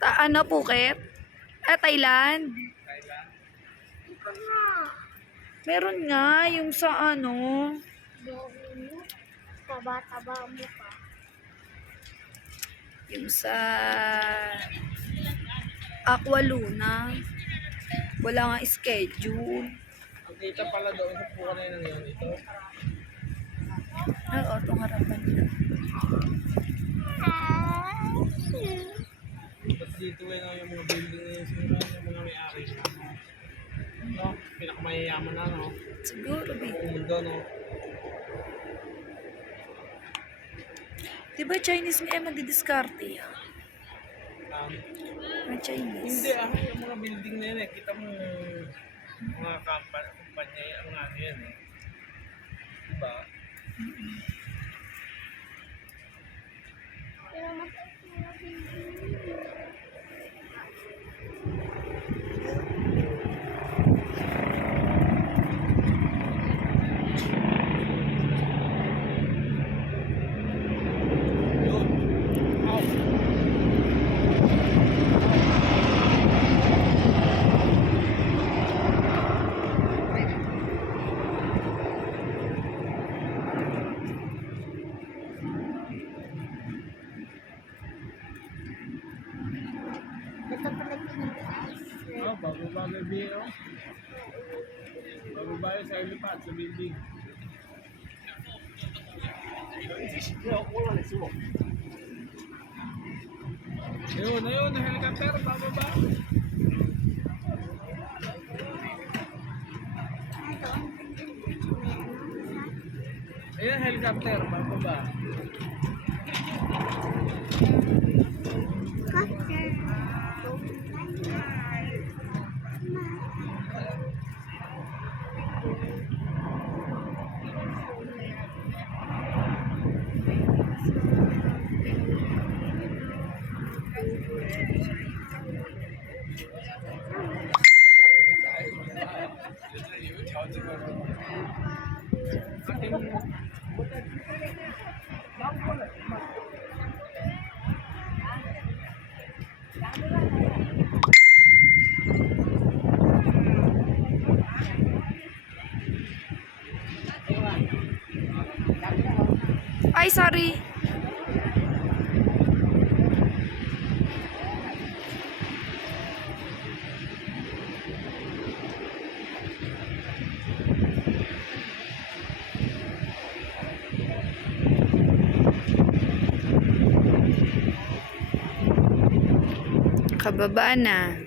Ano, Phuket? Thailand? Thailand. Meron nga, yung sa ano, Taba-taba mo pa. yung sa Aqua Luna. Wala nga schedule. Ang kita pala doon sa puka na yun yun ito. Oo, itong harapan niya. Ba't dito yung mga building na yung sinira, yung mga may-ari. No? Pinakamayayaman na, no? Siguro, babe. Ang mundo, no? Diba Chinese may madidiskarte yan? May Chinese. Hindi, yung mga building na yun eh. Kita mo mga kumpanya yan, mga ano yan eh. Diba? Pero mas Yun. ito pala pinag-ice. Bababa na biyo. Bababa yun sa ilipad, sa building. Ayun, na helicopter, bababa. Ayun, helicopter, bababa. Ay, sorry. Kababa na.